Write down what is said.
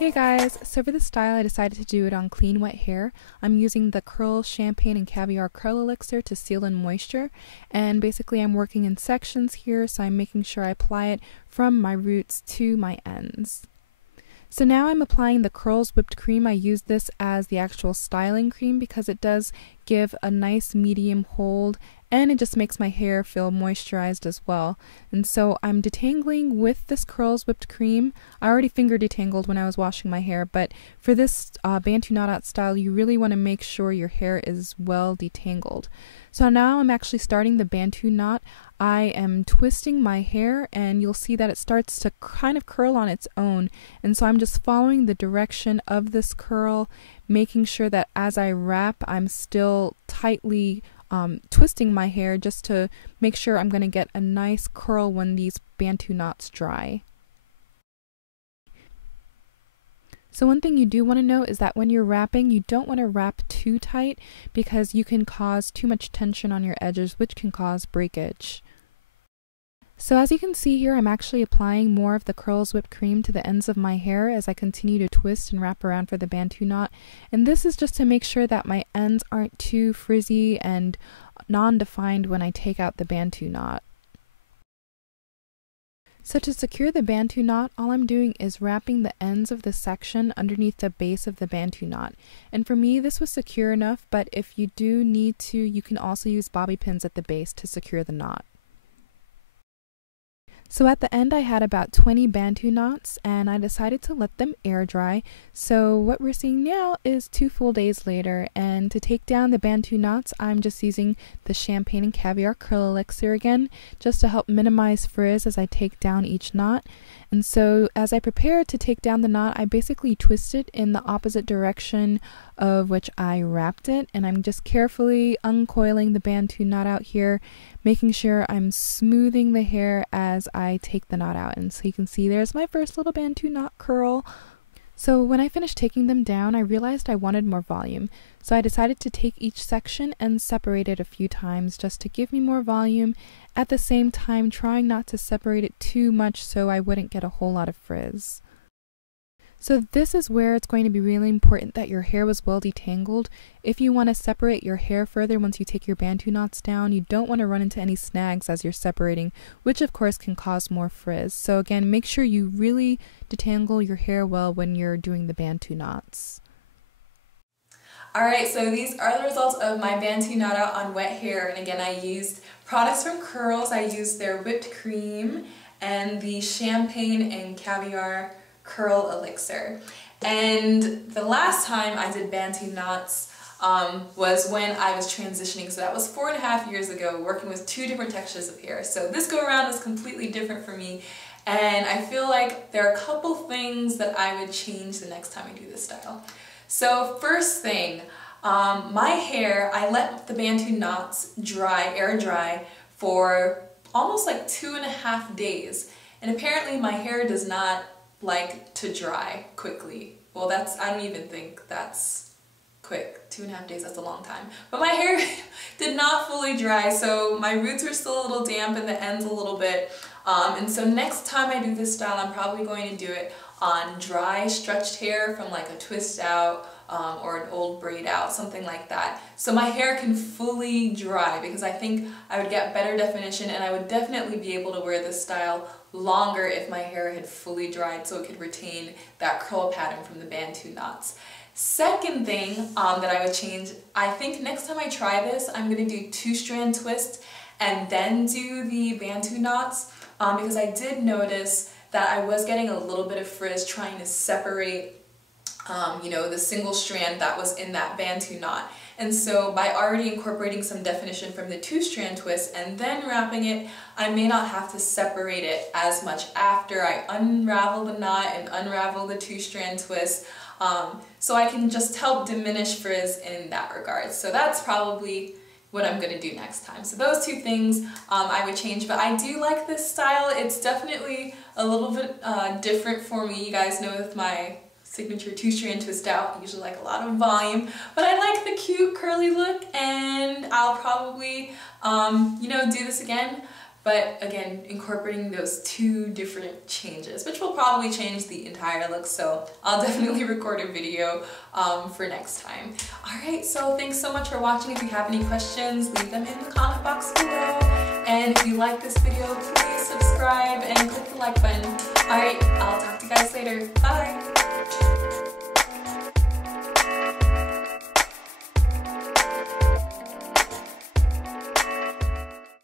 Hey guys, so for this style I decided to do it on clean wet hair. I'm using the Curl Champagne and Caviar Curl Elixir to seal in moisture, and basically I'm working in sections here, so I'm making sure I apply it from my roots to my ends. So now I'm applying the Curls whipped cream. I use this as the actual styling cream because it does give a nice medium hold and it just makes my hair feel moisturized as well. And so I'm detangling with this Curls whipped cream. I already finger detangled when I was washing my hair, but for this Bantu knot out style you really want to make sure your hair is well detangled. So now I'm actually starting the Bantu knot. I am twisting my hair and you'll see that it starts to kind of curl on its own, and so I'm just following the direction of this curl, making sure that as I wrap I'm still tightly twisting my hair just to make sure I'm going to get a nice curl when these Bantu knots dry. So one thing you do want to know is that when you're wrapping, you don't want to wrap too tight because you can cause too much tension on your edges, which can cause breakage. So as you can see here, I'm actually applying more of the Curls whipped cream to the ends of my hair as I continue to twist and wrap around for the Bantu knot. And this is just to make sure that my ends aren't too frizzy and non-defined when I take out the Bantu knot. So to secure the Bantu knot, all I'm doing is wrapping the ends of the section underneath the base of the Bantu knot. And for me, this was secure enough, but if you do need to, you can also use bobby pins at the base to secure the knot. So at the end I had about 20 Bantu knots and I decided to let them air dry. So what we're seeing now is 2 full days later, and to take down the Bantu knots I'm just using the Champagne and Caviar Curl Elixir again, just to help minimize frizz as I take down each knot. And so as I prepared to take down the knot, I basically twisted in the opposite direction of which I wrapped it, and I'm just carefully uncoiling the Bantu knot out here, making sure I'm smoothing the hair as I take the knot out. And so you can see there's my first little Bantu knot curl. So when I finished taking them down, I realized I wanted more volume. So I decided to take each section and separate it a few times just to give me more volume, at the same time trying not to separate it too much so I wouldn't get a whole lot of frizz. So this is where it's going to be really important that your hair was well detangled. If you want to separate your hair further once you take your Bantu knots down, you don't want to run into any snags as you're separating, which of course can cause more frizz. So again, make sure you really detangle your hair well when you're doing the Bantu knots. Alright, so these are the results of my Bantu knot out on wet hair, and again I used products from Curls. I used their whipped cream and the Champagne and Caviar Curl Elixir. And the last time I did Bantu knots was when I was transitioning, so that was 4.5 years ago, working with 2 different textures of hair. So this go around is completely different for me, and I feel like there are a couple things that I would change the next time I do this style. So first thing, my hair, I let the Bantu knots dry, air dry, for almost like 2.5 days, and apparently my hair does not like to dry quickly. Well, I don't even think that's quick. 2.5 days, that's a long time. But my hair did not fully dry, so my roots were still a little damp and the ends a little bit. And so next time I do this style, I'm probably going to do it on dry, stretched hair from like a twist out or an old braid out, something like that. So my hair can fully dry, because I think I would get better definition and I would definitely be able to wear this style longer if my hair had fully dried, so it could retain that curl pattern from the Bantu knots. Second thing that I would change, I think next time I try this, I'm going to do 2-strand twists and then do the Bantu knots, because I did notice that I was getting a little bit of frizz trying to separate you know, the single strand that was in that Bantu knot. And so by already incorporating some definition from the 2-strand twist and then wrapping it, I may not have to separate it as much after I unravel the knot and unravel the 2-strand twist. So I can just help diminish frizz in that regard. So that's probably what I'm going to do next time. So those 2 things I would change, but I do like this style. It's definitely a little bit different for me. You guys know with my signature 2-strand twist out, I usually like a lot of volume, but I like the cute curly look, and I'll probably you know, do this again. But again, incorporating those two different changes, which will probably change the entire look, so I'll definitely record a video for next time. Alright, so thanks so much for watching. If you have any questions, leave them in the comment box below. And if you like this video, please subscribe and click the like button. Alright, I'll talk to you guys later. Bye!